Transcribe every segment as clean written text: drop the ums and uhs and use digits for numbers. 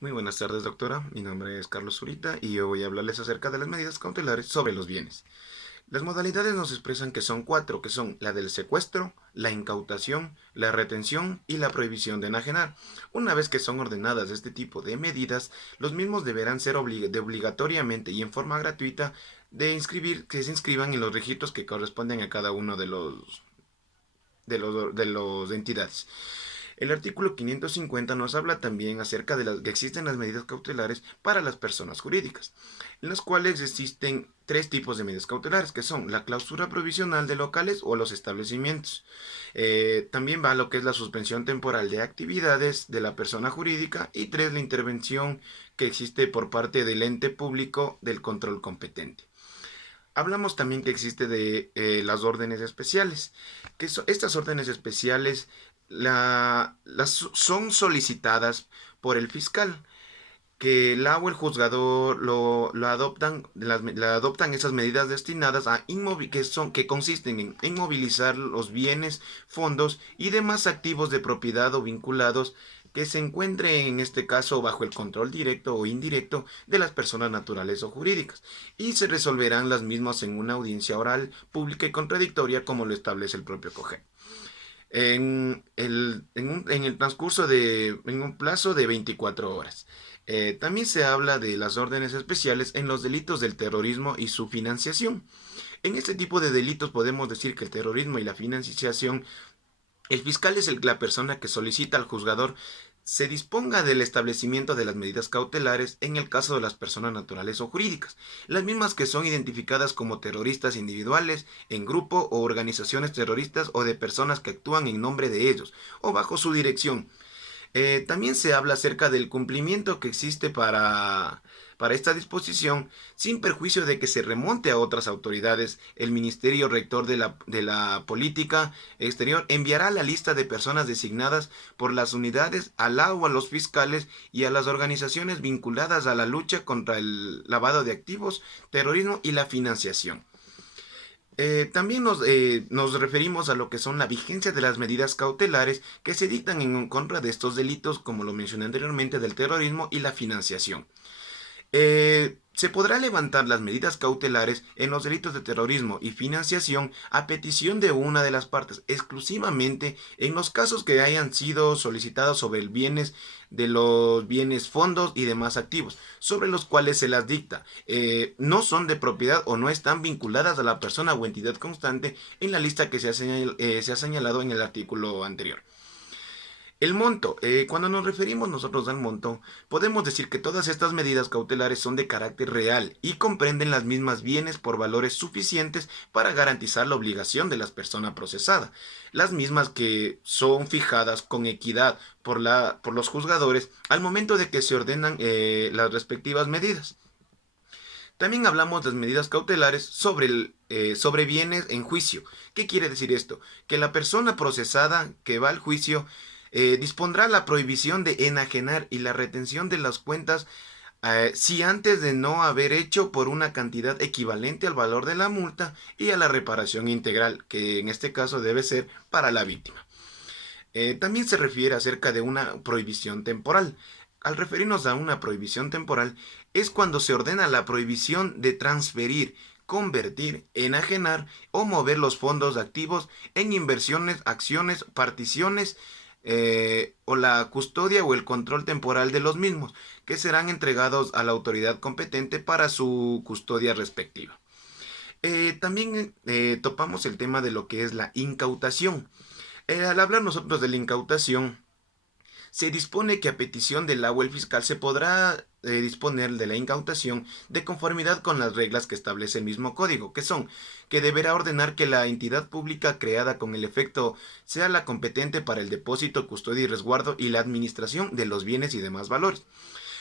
Muy buenas tardes, doctora. Mi nombre es Carlos Zurita y yo voy a hablarles acerca de las medidas cautelares sobre los bienes. Las modalidades nos expresan que son cuatro, que son la del secuestro, la incautación, la retención y la prohibición de enajenar. Una vez que son ordenadas este tipo de medidas, los mismos deberán ser obligatoriamente y en forma gratuita que se inscriban en los registros que corresponden a cada uno de los entidades. El artículo 550 nos habla también acerca de las que existen las medidas cautelares para las personas jurídicas, en las cuales existen tres tipos de medidas cautelares, que son la clausura provisional de locales o los establecimientos. También va lo que es la suspensión temporal de actividades de la persona jurídica y tres, la intervención que existe por parte del ente público del control competente. Hablamos también que existe de las órdenes especiales, estas órdenes especiales son solicitadas por el fiscal, que la o el juzgador adoptan esas medidas destinadas a que consisten en inmovilizar los bienes, fondos y demás activos de propiedad o vinculados que se encuentren en este caso bajo el control directo o indirecto de las personas naturales o jurídicas, y se resolverán las mismas en una audiencia oral, pública y contradictoria como lo establece el propio COGEP. En un plazo de 24 horas. También se habla de las órdenes especiales en los delitos del terrorismo y su financiación. En este tipo de delitos podemos decir que el terrorismo y la financiación, el fiscal es la persona que solicita al juzgador se disponga del establecimiento de las medidas cautelares en el caso de las personas naturales o jurídicas, las mismas que son identificadas como terroristas individuales, en grupo o organizaciones terroristas o de personas que actúan en nombre de ellos o bajo su dirección. También se habla acerca del cumplimiento que existe para esta disposición, sin perjuicio de que se remonte a otras autoridades. El Ministerio Rector de la Política Exterior enviará la lista de personas designadas por las unidades al o a los fiscales y a las organizaciones vinculadas a la lucha contra el lavado de activos, terrorismo y la financiación. También nos referimos a lo que son la vigencia de las medidas cautelares que se dictan en contra de estos delitos, como lo mencioné anteriormente, del terrorismo y la financiación. Se podrá levantar las medidas cautelares en los delitos de terrorismo y financiación a petición de una de las partes, exclusivamente en los casos que hayan sido solicitados sobre el bienes de los bienes, fondos y demás activos, sobre los cuales se las dicta. No son de propiedad o no están vinculadas a la persona o entidad constante en la lista que se ha señalado en el artículo anterior. El monto. Cuando nos referimos nosotros al monto, podemos decir que todas estas medidas cautelares son de carácter real y comprenden las mismas bienes por valores suficientes para garantizar la obligación de la persona procesada, las mismas que son fijadas con equidad por los juzgadores al momento de que se ordenan las respectivas medidas. También hablamos de las medidas cautelares sobre bienes en juicio. ¿Qué quiere decir esto? Que la persona procesada que va al juicio dispondrá la prohibición de enajenar y la retención de las cuentas si antes de no haber hecho por una cantidad equivalente al valor de la multa y a la reparación integral, que en este caso debe ser para la víctima. También se refiere acerca de una prohibición temporal. Al referirnos a una prohibición temporal, es cuando se ordena la prohibición de transferir, convertir, enajenar o mover los fondos activos en inversiones, acciones, particiones o la custodia o el control temporal de los mismos, que serán entregados a la autoridad competente para su custodia respectiva. También topamos el tema de lo que es la incautación. Al hablar nosotros de la incautación, se dispone que a petición del agua el fiscal se podrá disponer de la incautación de conformidad con las reglas que establece el mismo código, que son que deberá ordenar que la entidad pública creada con el efecto sea la competente para el depósito, custodia y resguardo y la administración de los bienes y demás valores.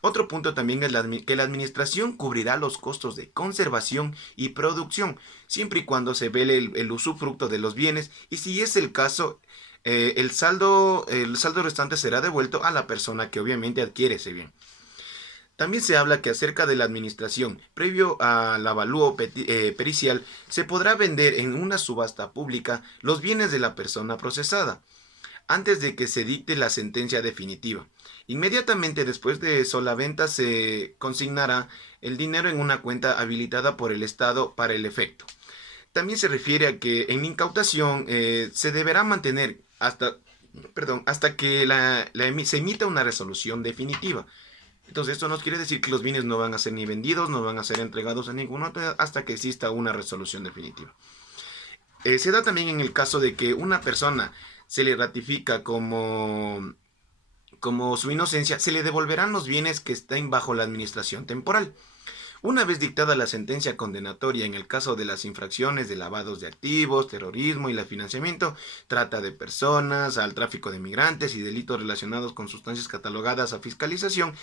Otro punto también es que la administración cubrirá los costos de conservación y producción, siempre y cuando se vele el usufructo de los bienes y si es el caso, el saldo restante será devuelto a la persona que obviamente adquiere ese bien. También se habla que acerca de la administración, previo al avalúo pericial, se podrá vender en una subasta pública los bienes de la persona procesada, antes de que se dicte la sentencia definitiva. Inmediatamente después de eso, la venta se consignará el dinero en una cuenta habilitada por el Estado para el efecto. También se refiere a que en incautación se deberá mantener hasta que se emita una resolución definitiva. Entonces esto no quiere decir que los bienes no van a ser ni vendidos, no van a ser entregados a ningún otro hasta que exista una resolución definitiva. Se da también en el caso de que una persona se le ratifica como su inocencia, se le devolverán los bienes que estén bajo la administración temporal. Una vez dictada la sentencia condenatoria en el caso de las infracciones de lavados de activos, terrorismo y el financiamiento, trata de personas, al tráfico de migrantes y delitos relacionados con sustancias catalogadas a fiscalización,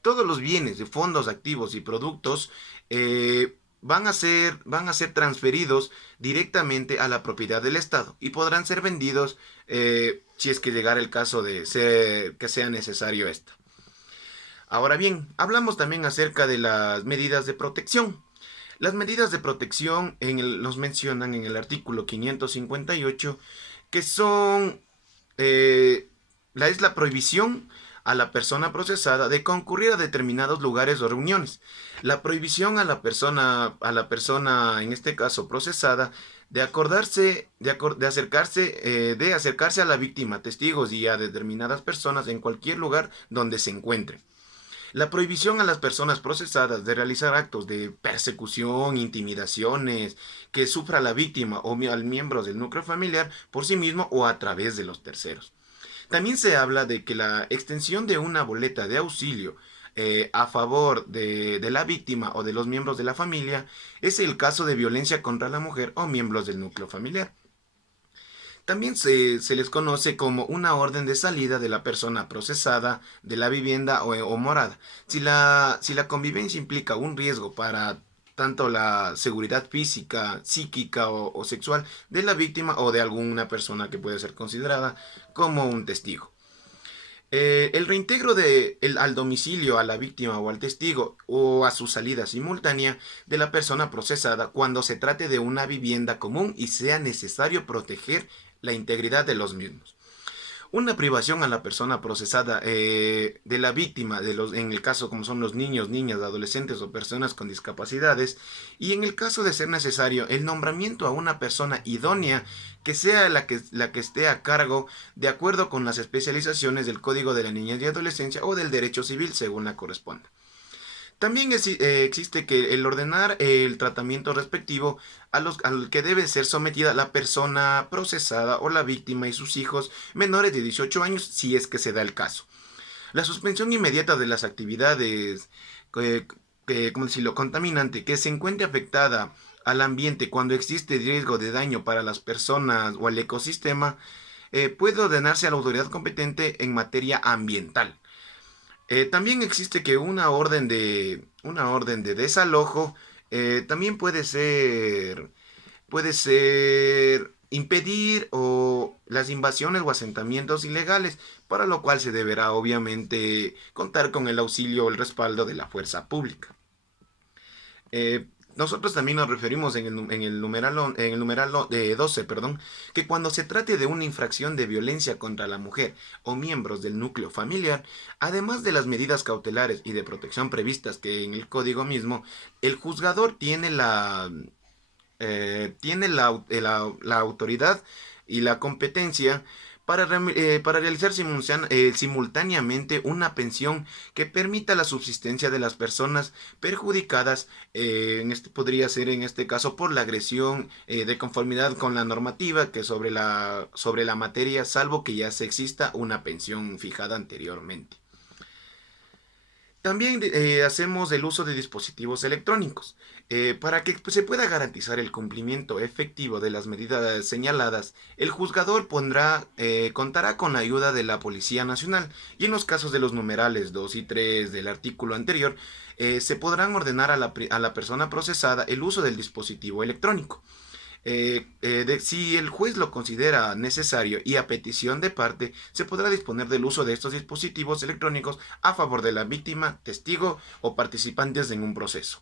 todos los bienes de fondos, activos y productos van a ser transferidos directamente a la propiedad del Estado y podrán ser vendidos si es que llegara el caso de que sea necesario esto. Ahora bien, hablamos también acerca de las medidas de protección. Las medidas de protección nos mencionan en el artículo 558 que son es la prohibición a la persona procesada de concurrir a determinados lugares o reuniones. La prohibición a la persona, en este caso procesada, de acercarse a la víctima, testigos y a determinadas personas en cualquier lugar donde se encuentren. La prohibición a las personas procesadas de realizar actos de persecución, intimidaciones, que sufra la víctima o al miembro del núcleo familiar por sí mismo o a través de los terceros. También se habla de que la extensión de una boleta de auxilio a favor de la víctima o de los miembros de la familia es el caso de violencia contra la mujer o miembros del núcleo familiar. También se les conoce como una orden de salida de la persona procesada de la vivienda o morada. Si la convivencia implica un riesgo para tanto la seguridad física, psíquica o sexual de la víctima o de alguna persona que puede ser considerada como un testigo. El reintegro al domicilio a la víctima o al testigo o a su salida simultánea de la persona procesada cuando se trate de una vivienda común y sea necesario proteger la integridad de los mismos. Una privación a la persona procesada de la víctima, en el caso como son los niños, niñas, adolescentes o personas con discapacidades, y en el caso de ser necesario, el nombramiento a una persona idónea que sea la que esté a cargo de acuerdo con las especializaciones del Código de la Niñez y Adolescencia o del Derecho Civil según la corresponda. También existe que el ordenar el tratamiento respectivo al que debe ser sometida la persona procesada o la víctima y sus hijos menores de 18 años si es que se da el caso. La suspensión inmediata de las actividades, como decirlo, contaminante que se encuentre afectada al ambiente cuando existe riesgo de daño para las personas o al ecosistema, puede ordenarse a la autoridad competente en materia ambiental. También existe que una orden de desalojo también puede ser impedir las invasiones o asentamientos ilegales, para lo cual se deberá obviamente contar con el auxilio o el respaldo de la fuerza pública. Nosotros también nos referimos en el numeral 12, que cuando se trate de una infracción de violencia contra la mujer o miembros del núcleo familiar, además de las medidas cautelares y de protección previstas que en el código mismo, el juzgador tiene la autoridad y la competencia para realizar simultáneamente una pensión que permita la subsistencia de las personas perjudicadas, podría ser en este caso por la agresión de conformidad con la normativa que sobre la materia, salvo que ya se exista una pensión fijada anteriormente. También hacemos el uso de dispositivos electrónicos. Para que se pueda garantizar el cumplimiento efectivo de las medidas señaladas, el juzgador contará con la ayuda de la Policía Nacional y en los casos de los numerales 2 y 3 del artículo anterior, se podrán ordenar a la persona procesada el uso del dispositivo electrónico. Si el juez lo considera necesario y a petición de parte, se podrá disponer del uso de estos dispositivos electrónicos a favor de la víctima, testigo o participantes en un proceso.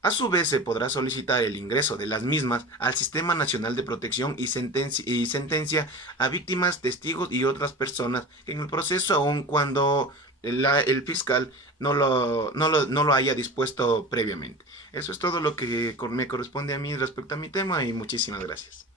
A su vez, se podrá solicitar el ingreso de las mismas al Sistema Nacional de Protección y Sentencia a víctimas, testigos y otras personas que en el proceso, aun cuando el fiscal no lo haya dispuesto previamente. Eso es todo lo que me corresponde a mí respecto a mi tema y muchísimas gracias.